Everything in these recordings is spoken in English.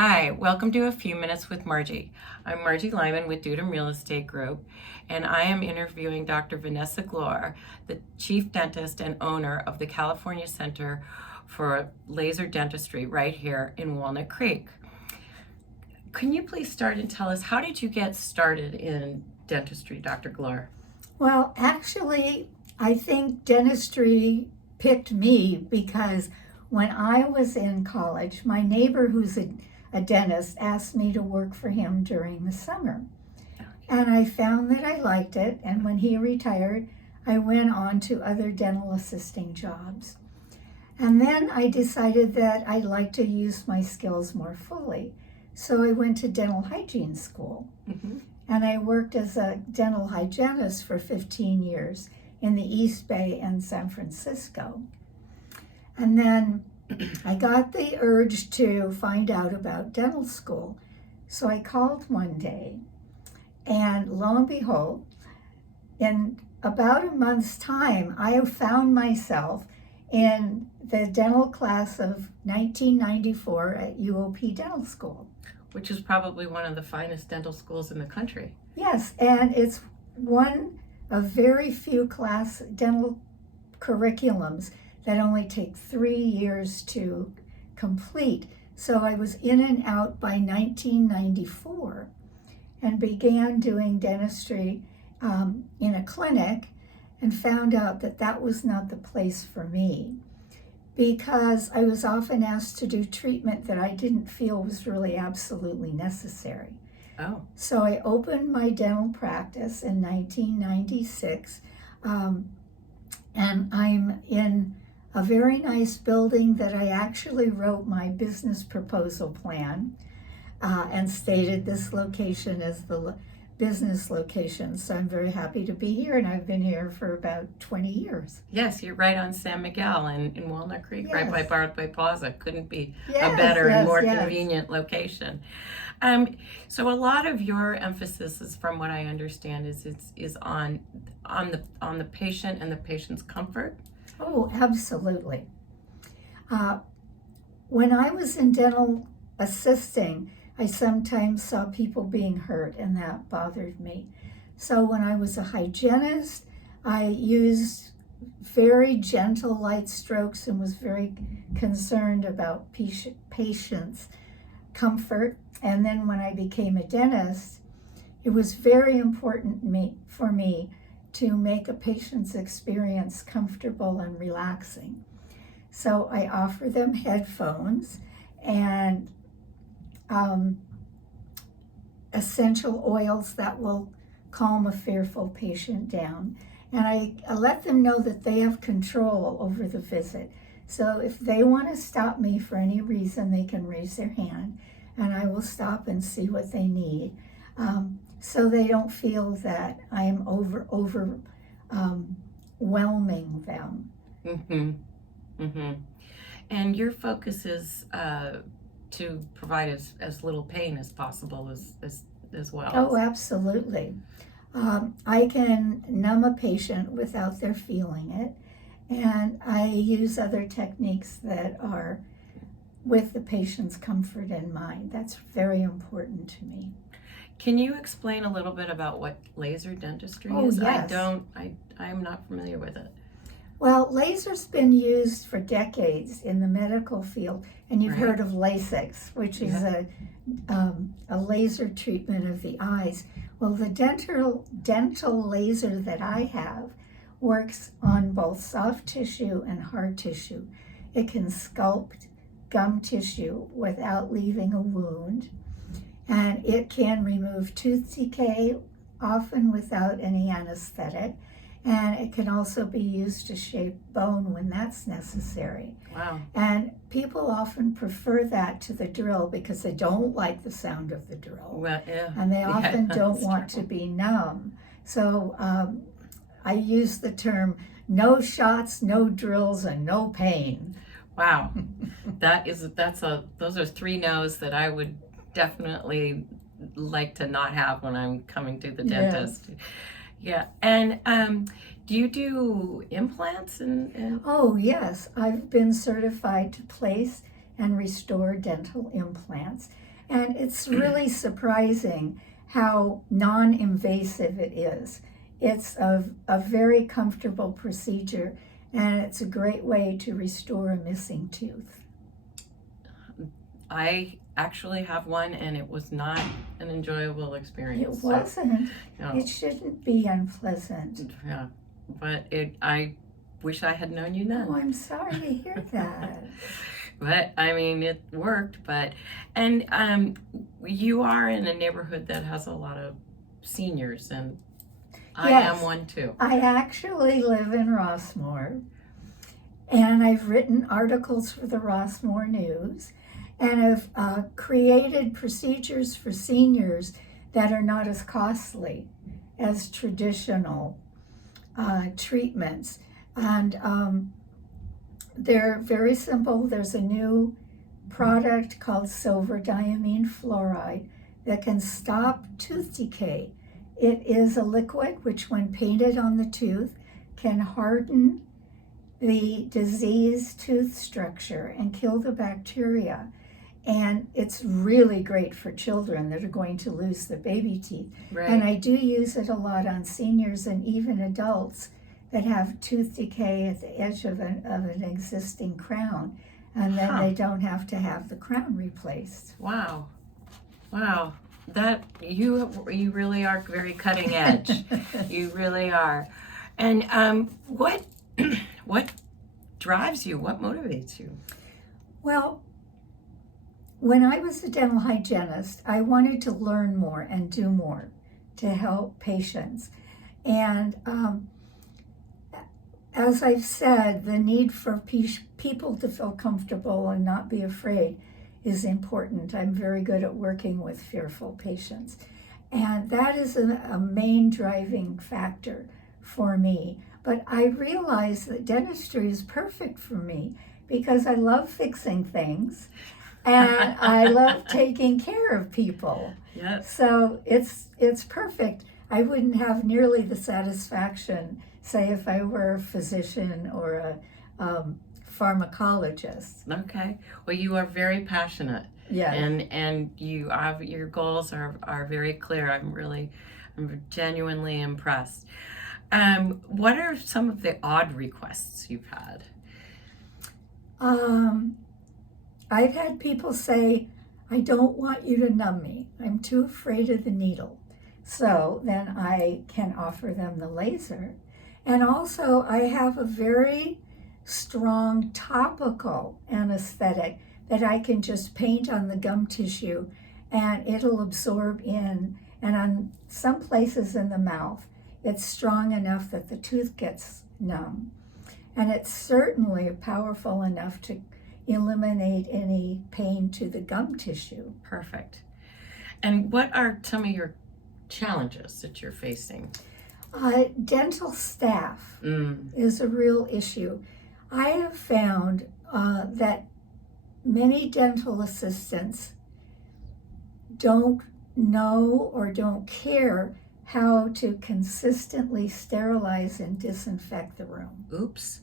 Hi, welcome to A Few Minutes with Margy. I'm Margy Lyman with Dudum Real Estate Group, and I am interviewing Dr. Vanessa Gloor, the Chief Dentist and owner of the California Center for Laser Dentistry right here in Walnut Creek. Can you please start and tell us, how did you get started in dentistry, Dr. Gloor? Well, actually, I think dentistry picked me because when I was in college, my neighbor who's a dentist asked me to work for him during the summer. And I found that I liked it, and when he retired, I went on to other dental assisting jobs. And then I decided that I'd like to use my skills more fully. So I went to dental hygiene school. Mm-hmm. And I worked as a dental hygienist for 15 years in the East Bay and San Francisco. And then I got the urge to find out about dental school. So I called one day, and lo and behold, in about a month's time, I found myself in the dental class of 1994 at UOP Dental School. Which is probably one of the finest dental schools in the country. Yes, and it's one of very few dental curriculums that only take 3 years to complete. So I was in and out by 1994 and began doing dentistry in a clinic, and found out that that was not the place for me, because I was often asked to do treatment that I didn't feel was really absolutely necessary. Oh. So I opened my dental practice in 1996, and I'm in a very nice building that I actually wrote my business proposal plan and stated this location as the business location. So I'm very happy to be here, and I've been here for about 20 years. Yes, you're right on San Miguel in Walnut Creek, Yes. right by Broadway Plaza. Couldn't be Yes, a better and more yes. convenient location. So a lot of your emphasis is, from what I understand, is on the patient and the patient's comfort. Oh, absolutely. When I was in dental assisting, I sometimes saw people being hurt, and that bothered me. So when I was a hygienist, I used very gentle light strokes and was very concerned about patients' comfort. And then when I became a dentist, it was very important for me to make a patient's experience comfortable and relaxing. So I offer them headphones and essential oils that will calm a fearful patient down. And I let them know that they have control over the visit. So if they want to stop me for any reason, they can raise their hand, and I will stop and see what they need. So they don't feel that I'm overwhelming them. Mm-hmm. Mm-hmm. And your focus is to provide as little pain as possible as well. Oh, absolutely. I can numb a patient without their feeling it, and I use other techniques that are with the patient's comfort in mind. That's very important to me. Can you explain a little bit about what laser dentistry is? Yes. I'm not familiar with it. Well, laser's been used for decades in the medical field, and you've Right. heard of LASIK, which is a laser treatment of the eyes. Well, the dental laser that I have works on both soft tissue and hard tissue. It can sculpt gum tissue without leaving a wound, and it can remove tooth decay, often without any anesthetic. And it can also be used to shape bone when that's necessary. Wow. And people often prefer that to the drill because they don't like the sound of the drill. Well, yeah. And they often don't that's want true. to be numb. So I use the term no shots, no drills, and no pain. Wow. Those are 3 no's that I would definitely like to not have when I'm coming to the dentist. Yeah. And do you do implants and Oh, yes. I've been certified to place and restore dental implants. And it's really surprising how non-invasive it is. It's a very comfortable procedure, and it's a great way to restore a missing tooth. I actually have one, and it was not an enjoyable experience. It wasn't. No. It shouldn't be unpleasant. Yeah, but I wish I had known you then. Oh, I'm sorry to hear that. But I mean, it worked. And you are in a neighborhood that has a lot of seniors, and I Yes. am one too. I actually live in Rossmore, and I've written articles for the Rossmore News, and I've created procedures for seniors that are not as costly as traditional treatments. And they're very simple. There's a new product called silver diamine fluoride that can stop tooth decay. It is a liquid which, when painted on the tooth, can harden the diseased tooth structure and kill the bacteria. And it's really great for children that are going to lose the baby teeth. Right. And I do use it a lot on seniors and even adults that have tooth decay at the edge of an existing crown, and then they don't have to have the crown replaced. Wow. That you really are very cutting edge. You really are. And what drives you? What motivates you? Well, when I was a dental hygienist, I wanted to learn more and do more to help patients. And as I've said, the need for people to feel comfortable and not be afraid is important. I'm very good at working with fearful patients. And that is a main driving factor for me. But I realize that dentistry is perfect for me because I love fixing things and I love taking care of people. Yes. So it's perfect. I wouldn't have nearly the satisfaction, say, if I were a physician or a pharmacologist. Okay. Well, you are very passionate. Yeah. And you have, your goals are very clear. I'm genuinely impressed. What are some of the odd requests you've had? I've had people say, I don't want you to numb me. I'm too afraid of the needle. So then I can offer them the laser. And also I have a very strong topical anesthetic that I can just paint on the gum tissue and it'll absorb in. And on some places in the mouth, it's strong enough that the tooth gets numb. And it's certainly powerful enough to eliminate any pain to the gum tissue. Perfect. And what are some of your challenges that you're facing? Dental staff is a real issue. I have found that many dental assistants don't know or don't care how to consistently sterilize and disinfect the room. Oops.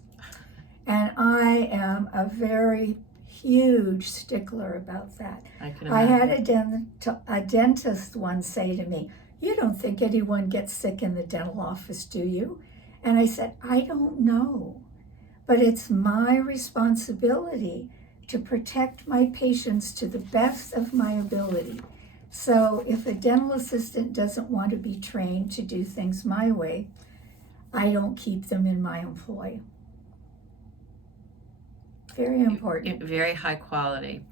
And I am a very huge stickler about that. I can I imagine. had a dentist once say to me, "You don't think anyone gets sick in the dental office, do you?" And I said, "I don't know, but it's my responsibility to protect my patients to the best of my ability. So if a dental assistant doesn't want to be trained to do things my way, I don't keep them in my employ." Very important. Very high quality.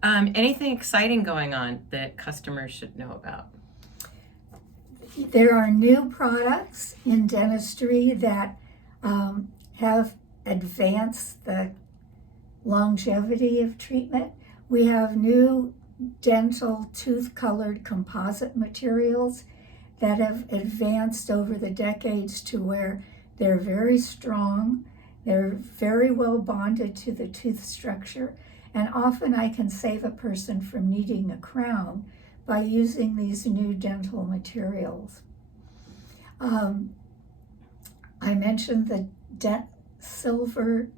Anything exciting going on that customers should know about? There are new products in dentistry that have advanced the longevity of treatment. We have new dental tooth-colored composite materials that have advanced over the decades to where they're very strong, they're very well bonded to the tooth structure, and often I can save a person from needing a crown by using these new dental materials. I mentioned the silver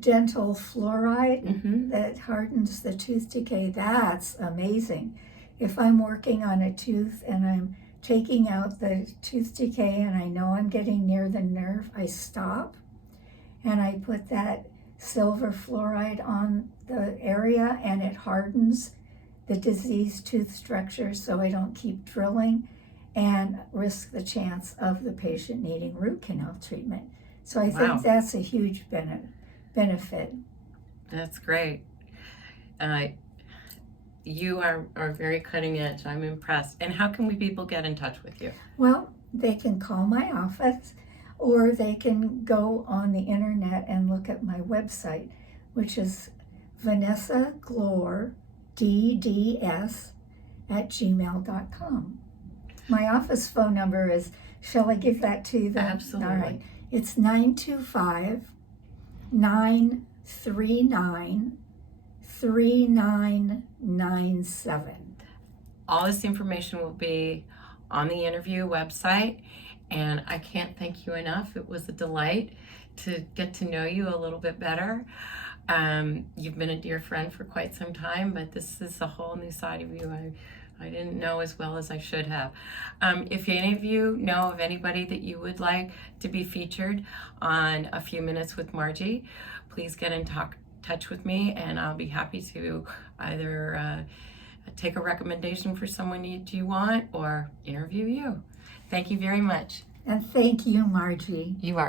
dental fluoride Mm-hmm. that hardens the tooth decay. That's amazing. If I'm working on a tooth and I'm taking out the tooth decay and I know I'm getting near the nerve, I stop and I put that silver fluoride on the area and it hardens the diseased tooth structure so I don't keep drilling and risk the chance of the patient needing root canal treatment. So I Wow. think that's a huge benefit. That's great. You are very cutting edge. I'm impressed. And how can people get in touch with you? Well, they can call my office or they can go on the internet and look at my website, which is Vanessa Gloor DDS @gmail.com. My office phone number is, shall I give that to them? Absolutely. All right. It's 925-939-3997. All this information will be on the interview website, and I can't thank you enough. It was a delight to get to know you a little bit better. You've been a dear friend for quite some time, but this is a whole new side of you I didn't know as well as I should have. If any of you know of anybody that you would like to be featured on A Few Minutes with Margy, please get in touch with me, and I'll be happy to either take a recommendation for someone you want or interview you. Thank you very much. And thank you, Margy. You are